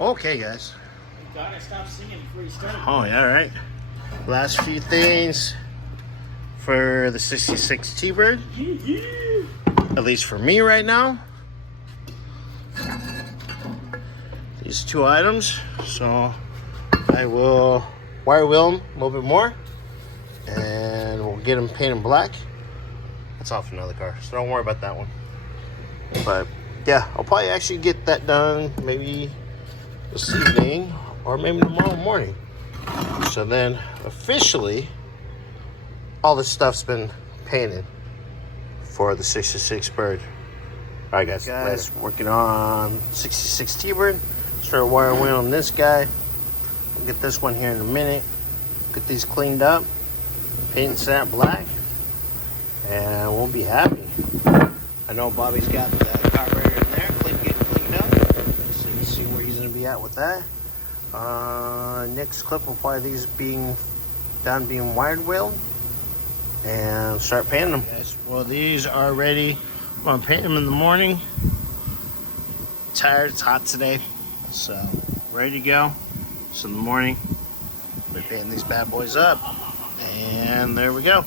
Okay, guys. God, I stopped singing before you started. Oh, yeah, all right. Last few things for the 66 T-Bird. At least for me right now. These two items. So I will wire wheel them a little bit more. And we'll get them painted black. That's off another car, so don't worry about that one. But yeah, I'll probably actually get that done maybe this evening or maybe tomorrow morning. So then officially all this stuff's been painted for the 66 Bird. All right, guys, working on 66 T-Bird. Start wire wheeling this guy. We'll get this one here in a minute. Get these cleaned up, paint that black, and we'll be happy. I know Bobby's got the carburetor in there, getting cleaned up. So you see where he's gonna be at with that. Next clip will probably these being wired wheeled and start painting them. Yes, well, these are ready. I'm gonna paint them in the morning. Tired, it's hot today, so ready to go. So in the morning, we're painting these bad boys up, and there we go.